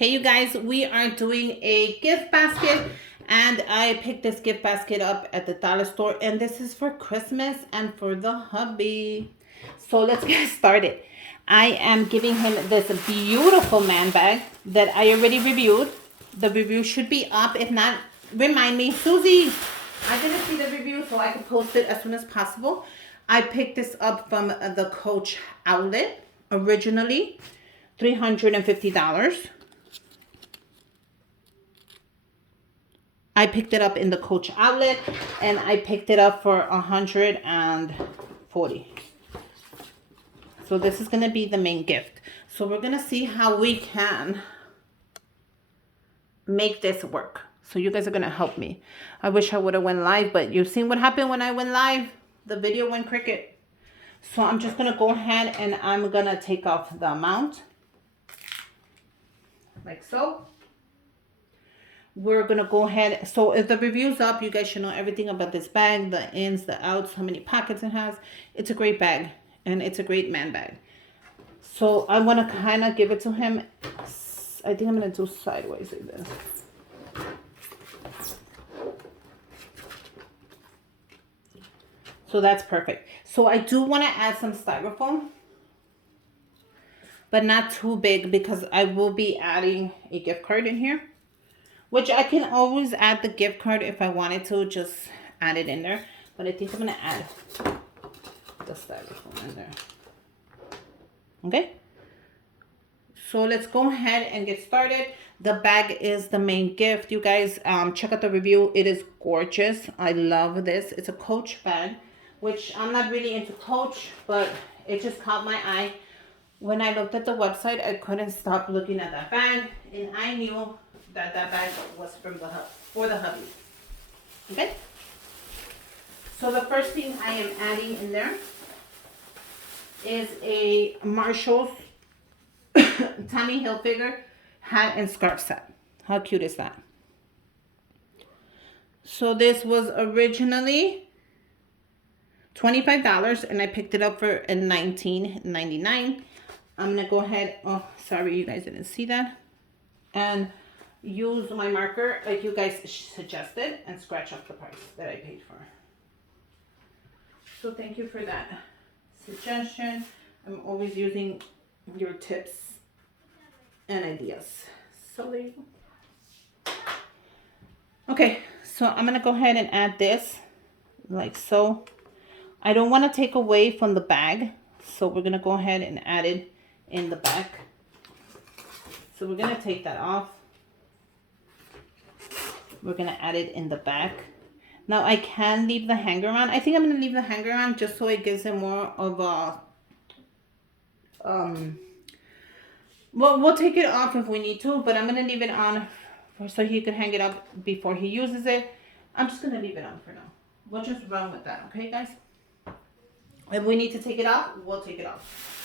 Hey you guys, we are doing a gift basket and I picked this gift basket up at the dollar store and this is for Christmas and for the hubby. So let's get started. I am giving him this beautiful man bag that I already reviewed. The review should be up. If not, remind me. Susie, I didn't see the review so I can post it as soon as possible. I picked this up from the Coach outlet originally. $350. I picked it up in the Coach outlet and I picked it up for $140. So this is going to be the main gift. So we're going to see how we can make this work. So you guys are going to help me. I wish I would have went live, but you've seen what happened when I went live. The video went cricket. So I'm just going to go ahead and I'm going to take off the amount. Like so. We're gonna go ahead. So if the review's up, you guys should know everything about this bag, the ins, the outs, how many pockets it has. It's a great bag and it's a great man bag. So I want to kind of give it to him. I think I'm gonna do sideways like this. So that's perfect. So I do want to add some styrofoam, but not too big because I will be adding a gift card in here. Which I can always add the gift card if I wanted to, just add it in there. But I think I'm going to add the styrofoam in there. Okay? So let's go ahead and get started. The bag is the main gift. You guys, check out the review. It is gorgeous. I love this. It's a Coach bag, which I'm not really into Coach, but it just caught my eye. When I looked at the website, I couldn't stop looking at that bag. And I knew that bag was for the hubby. Okay, so the first thing I am adding in there is a Marshall's Tommy Hilfiger hat and scarf set. How cute is that? So this was originally $25 and I picked it up for $19.99. I'm gonna go ahead, oh sorry you guys didn't see that, and use my marker like you guys suggested and scratch up the price that I paid for. So thank you for that suggestion. I'm always using your tips and ideas. So there you go. Okay, so I'm gonna go ahead and add this like so. I don't want to take away from the bag, so we're gonna go ahead and add it in the back. So we're gonna take that off. We're going to add it in the back. Now I can leave the hanger on. I think I'm going to leave the hanger on just so it gives it more of a, well, we'll take it off if we need to, but I'm going to leave it on so he can hang it up before he uses it. I'm just going to leave it on for now. We'll just run with that, okay guys? If we need to take it off, we'll take it off.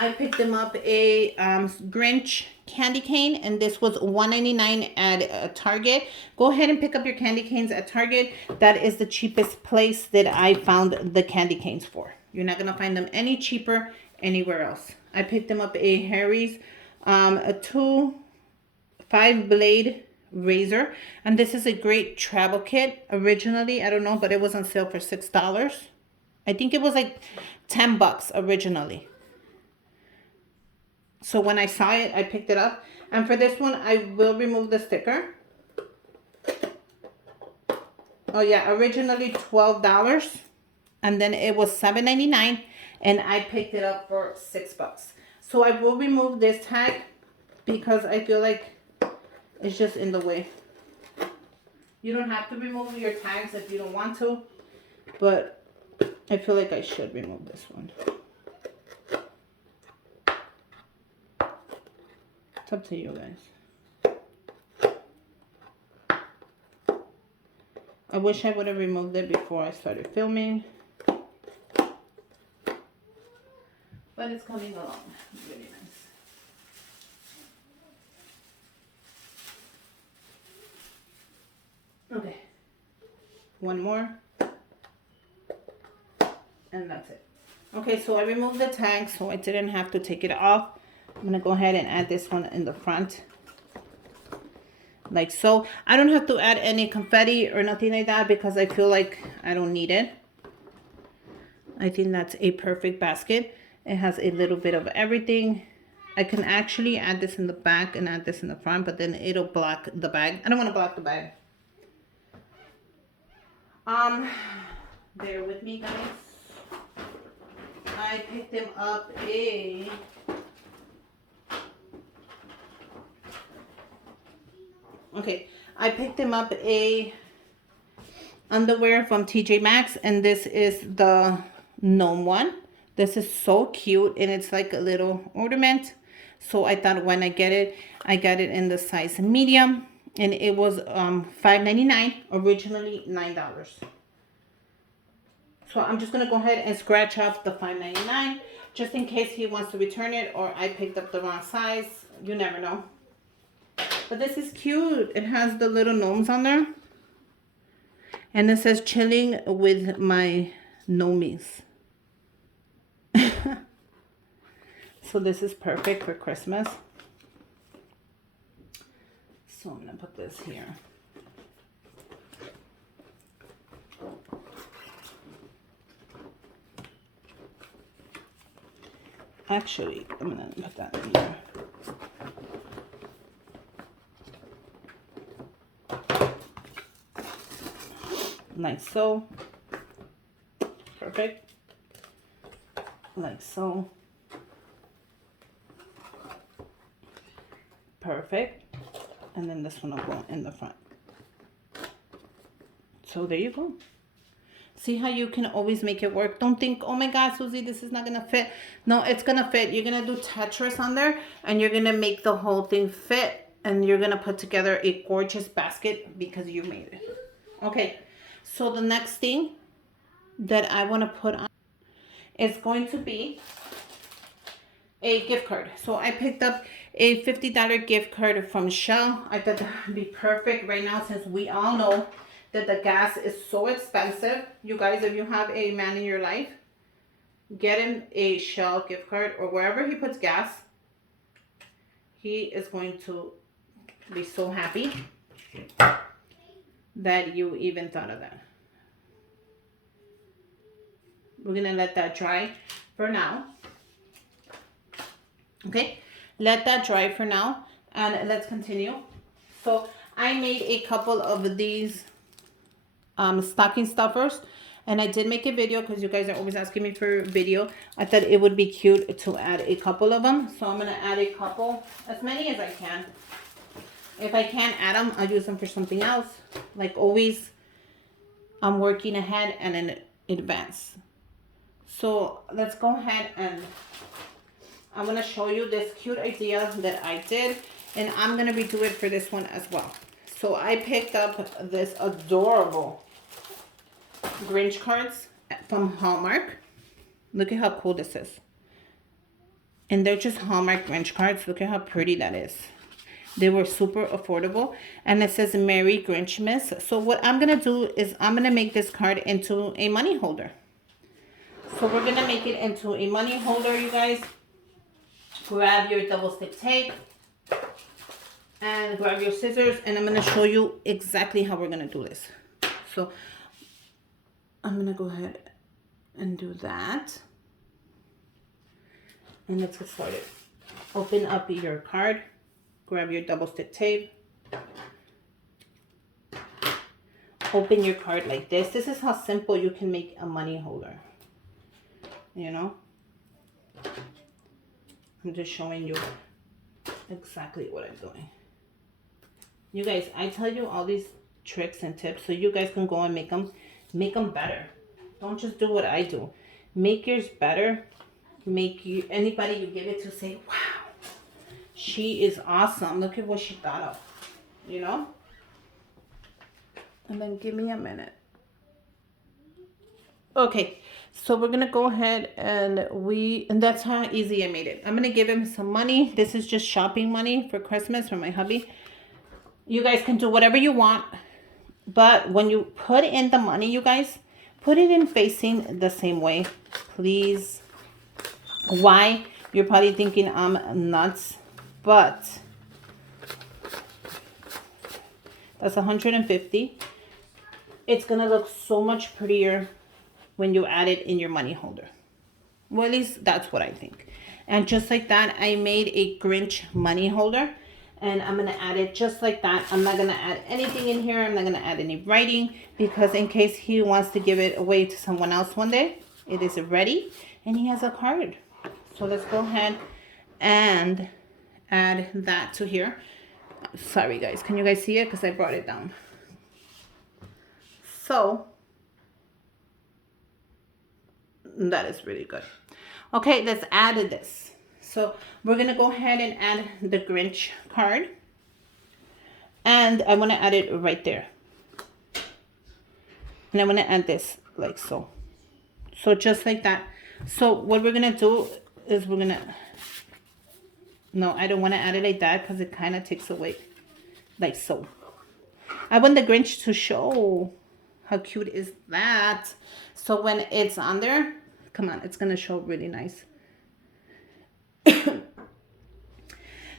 I picked them up a Grinch candy cane, and this was $1.99 at Target. Go ahead and pick up your candy canes at Target. That is the cheapest place that I found the candy canes for. You're not going to find them any cheaper anywhere else. I picked them up a Harry's a 5-blade razor, and this is a great travel kit. Originally, I don't know, but it was on sale for $6. I think it was like $10 originally. So when I saw it, I picked it up. And for this one, I will remove the sticker. Oh yeah, originally $12. And then it was $7.99. And I picked it up for $6. So I will remove this tag because I feel like it's just in the way. You don't have to remove your tags if you don't want to. But I feel like I should remove this one. It's up to you guys. I wish I would have removed it before I started filming. But it's coming along really nice. Okay. One more. And that's it. Okay, so I removed the tag so I didn't have to take it off. I'm gonna go ahead and add this one in the front, like so. I don't have to add any confetti or nothing like that because I feel like I don't need it. I think that's a perfect basket. It has a little bit of everything. I can actually add this in the back and add this in the front, but then it'll block the bag. I don't want to block the bag. Bear with me, guys. I picked him up a I picked him up a underwear from TJ Maxx, and this is the gnome one. This is so cute, and it's like a little ornament. So I thought when I get it, I got it in the size medium, and it was $5.99, originally $9. So I'm just gonna go ahead and scratch off the $5.99 just in case he wants to return it or I picked up the wrong size. You never know. But this is cute. It has the little gnomes on there. And it says chilling with my gnomies. So this is perfect for Christmas. So I'm gonna put this here. Actually, I'm gonna put that in here. Like so. Perfect. Like so. Perfect. And then this one will go in the front. So there you go. See how you can always make it work. Don't think, oh my God, Susie, this is not gonna fit. No, it's gonna fit. You're gonna do Tetris on there and you're gonna make the whole thing fit, and you're gonna put together a gorgeous basket because you made it. Okay, so the next thing that I want to put on is going to be a gift card. So I picked up a $50 gift card from Shell. I thought that would be perfect right now since we all know that the gas is so expensive. You guys, if you have a man in your life, get him a Shell gift card, or wherever he puts gas, he is going to be so happy that you even thought of that. We're gonna let that dry for now. Okay, let that dry for now, and let's continue. So I made a couple of these stocking stuffers, and I did make a video because you guys are always asking me for a video. I thought it would be cute to add a couple of them, so I'm gonna add a couple, as many as I can. If I can't add them, I'll use them for something else. Like always, I'm working ahead and in advance. So let's go ahead and I'm gonna show you this cute idea that I did, and I'm gonna redo it for this one as well. So I picked up this adorable Grinch cards from Hallmark. Look at how cool this is. And they're just Hallmark Grinch cards. Look at how pretty that is. They were super affordable, and it says Merry Grinchmas. So what I'm gonna do is I'm gonna make this card into a money holder. So we're gonna make it into a money holder, you guys. Grab your double stick tape and grab your scissors, and I'm gonna show you exactly how we're gonna do this. So I'm gonna go ahead and do that, and let's get started. Open up your card, grab your double stick tape, open your card like this. This is how simple you can make a money holder, you know. I'm just showing you exactly what I'm doing. You guys, I tell you all these tricks and tips so you guys can go and make them better. Don't just do what I do. Make yours better. Make you, anybody you give it to, say, wow, she is awesome. Look at what she thought of, you know? And then give me a minute. Okay, so we're gonna go ahead and that's how easy I made it. I'm gonna give him some money. This is just shopping money for Christmas for my hubby. You guys can do whatever you want, but when you put in the money, you guys, put it in facing the same way, please. Why? You're probably thinking I'm nuts, but that's 150. It's gonna look so much prettier when you add it in your money holder. Well, at least that's what I think. And just like that, I made a Grinch money holder, and I'm gonna add it just like that. I'm not gonna add anything in here. I'm not gonna add any writing, because in case he wants to give it away to someone else one day, it is ready and he has a card. So let's go ahead and add that to here. Sorry guys, can you guys see it? Because I brought it down. So that is really good. Okay, let's add this. So we're gonna go ahead and add the Grinch card, and I want to add it right there, and I want to add this like so. So just like that. So what we're gonna do is we're gonna, no, I don't want to add it like that because it kind of takes away, like so. I want the Grinch to show. How cute is that? So when it's on there, come on, it's gonna show really nice.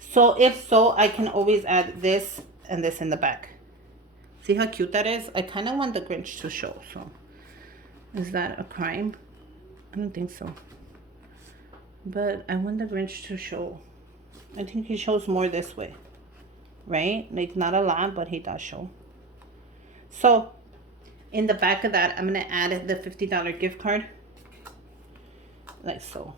So if so, I can always add this and this in the back. See how cute that is? I kind of want the Grinch to show. So is that a crime? I don't think so. But I want the Grinch to show. I think he shows more this way, right? Like not a lot, but he does show. So in the back of that, I'm going to add the $50 gift card. Like so.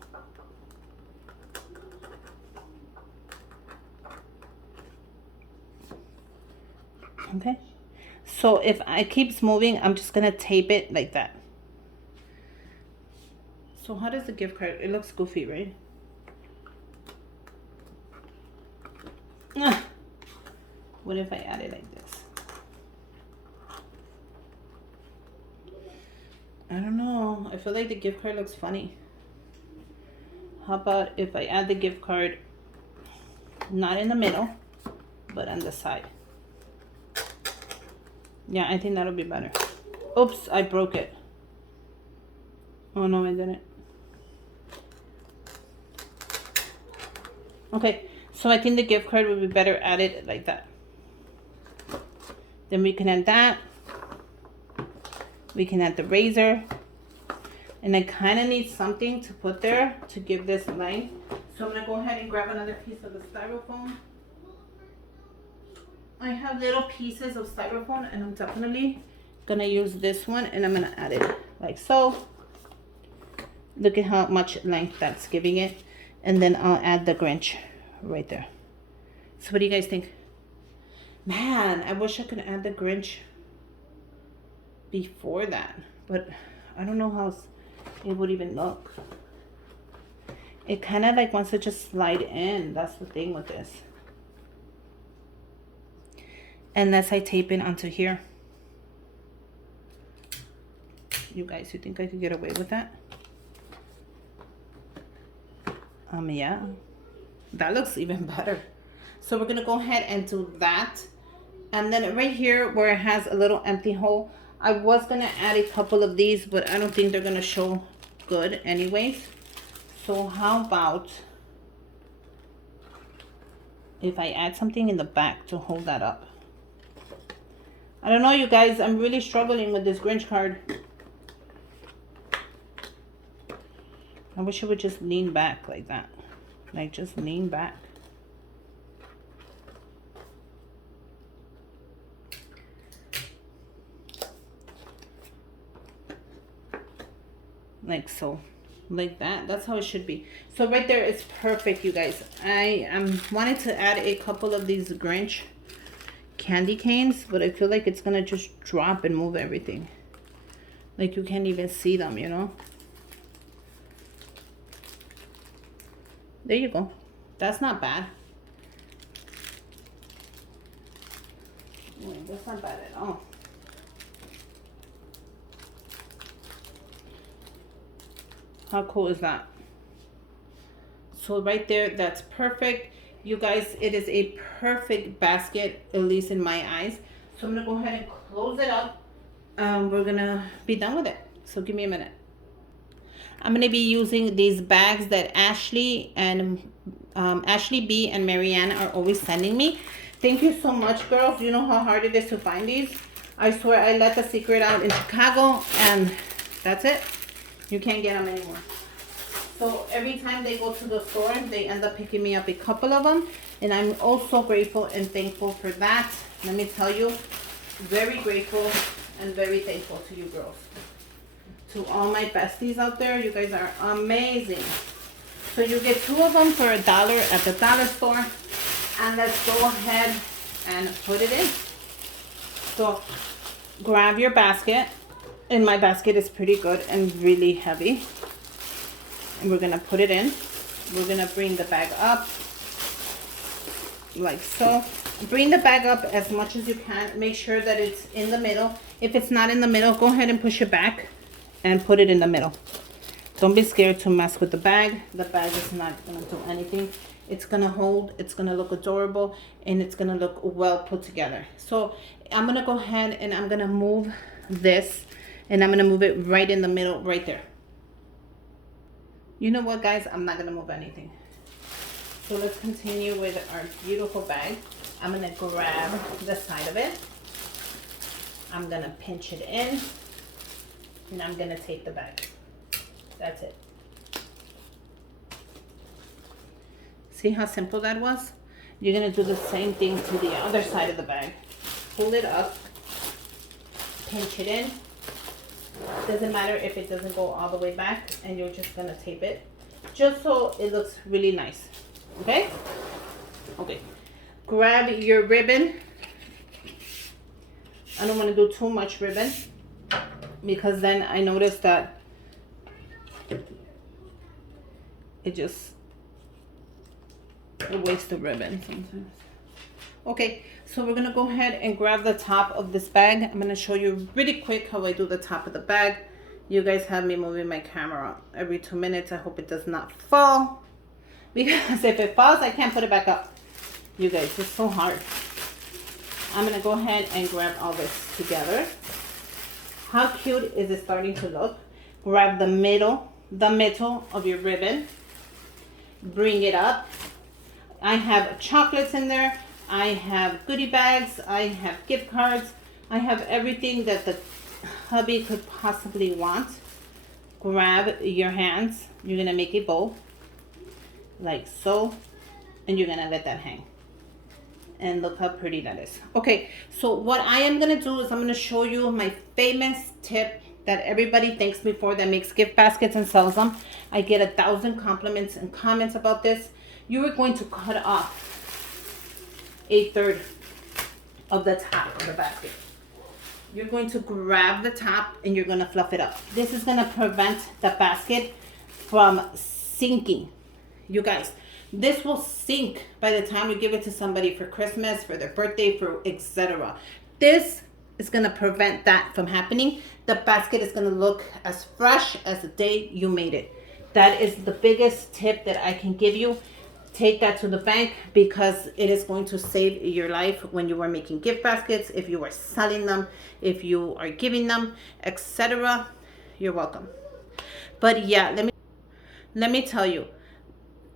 Okay. So if it keeps moving, I'm just going to tape it like that. So how does the gift card, it looks goofy, right? What if I add it like this? I don't know. I feel like the gift card looks funny. How about if I add the gift card not in the middle, but on the side? Yeah, I think that'll be better. Oops, I broke it. Oh no, I didn't. Okay, so I think the gift card would be better added like that. Then we can add that. We can add the razor. And I kind of need something to put there to give this line. So I'm going to go ahead and grab another piece of the styrofoam. I have little pieces of styrofoam, and I'm definitely going to use this one, and I'm going to add it like so. Look at how much length that's giving it. And then I'll add the Grinch right there. So what do you guys think? Man, I wish I could add the Grinch before that, but I don't know how it would even look. It kind of like wants to just slide in. That's the thing with this. Unless I tape it onto here. You guys, you think I could get away with that? Yeah, that looks even better. So we're gonna go ahead and do that. And then right here where it has a little empty hole, I was gonna add a couple of these, but I don't think they're gonna show good anyways. So how about if I add something in the back to hold that up? I don't know, you guys, I'm really struggling with this Grinch card. I wish it would just lean back like that. Like just lean back. Like so. Like that. That's how it should be. So right there is perfect, you guys. I wanted to add a couple of these Grinch candy canes, but I feel like it's gonna just drop and move everything. Like you can't even see them, you know? There you go. That's not bad. That's not bad at all. How cool is that? So right there, that's perfect. You guys, it is a perfect basket, at least in my eyes. So I'm gonna go ahead and close it up. We're gonna be done with it. So give me a minute. I'm going to be using these bags that Ashley B and Marianne are always sending me. Thank you so much, girls. You know how hard it is to find these? I swear I let the secret out in Chicago and that's it. You can't get them anymore. So every time they go to the store, they end up picking me up a couple of them. And I'm also grateful and thankful for that. Let me tell you, very grateful and very thankful to you girls. To all my besties out there, you guys are amazing. So you get 2 of them for $1 at the dollar store. And let's go ahead and put it in. So grab your basket. And my basket is pretty good and really heavy. And we're gonna put it in. We're gonna bring the bag up like so. Bring the bag up as much as you can. Make sure that it's in the middle. If it's not in the middle, go ahead and push it back and put it in the middle. Don't be scared to mess with the bag. The bag is not gonna do anything. It's gonna hold, it's gonna look adorable, and it's gonna look well put together. So I'm gonna go ahead and I'm gonna move this, and I'm gonna move it right in the middle, right there. You know what, guys? I'm not gonna move anything. So let's continue with our beautiful bag. I'm gonna grab the side of it. I'm gonna pinch it in, and I'm gonna take the bag. That's it. See how simple that was? You're gonna do the same thing to the other side of the bag. Pull it up, pinch it in. Doesn't matter if it doesn't go all the way back, and you're just gonna tape it just so it looks really nice. Okay? Okay. Grab your ribbon. I don't want to do too much ribbon because then I noticed that it wastes the ribbon sometimes. Okay, so we're gonna go ahead and grab the top of this bag. I'm gonna show you really quick how I do the top of the bag. You guys have me moving my camera every 2 minutes. I hope it does not fall, because if it falls, I can't put it back up. You guys, it's so hard. I'm gonna go ahead and grab all this together. How cute is it starting to look? Grab the middle of your ribbon. Bring it up. I have chocolates in there. I have goodie bags. I have gift cards. I have everything that the hubby could possibly want. Grab your hands. You're gonna make a bow like so, and you're gonna let that hang. And look how pretty that is. Okay, so what I am gonna do is I'm gonna show you my famous tip that everybody thanks me for, that makes gift baskets and sells them. I get 1,000 compliments and comments about this. You are going to cut off 1/3 of the top of the basket. You're going to grab the top and you're gonna fluff it up. This is gonna prevent the basket from sinking. You guys, this will sink by the time you give it to somebody for Christmas, for their birthday, for etc. This is gonna prevent that from happening. The basket is gonna look as fresh as the day you made it. That is the biggest tip that I can give you. Take that to the bank, because it is going to save your life when you are making gift baskets, if you are selling them, if you are giving them, etc. You're welcome. But yeah, let me tell you,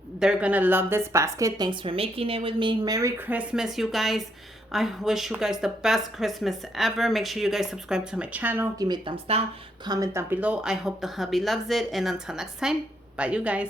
they're gonna love this basket. Thanks for making it with me. Merry Christmas, you guys. I wish you guys the best Christmas ever. Make sure you guys subscribe to my channel. Give me a thumbs down. Comment down below. I hope the hubby loves it. And until next time, bye, you guys.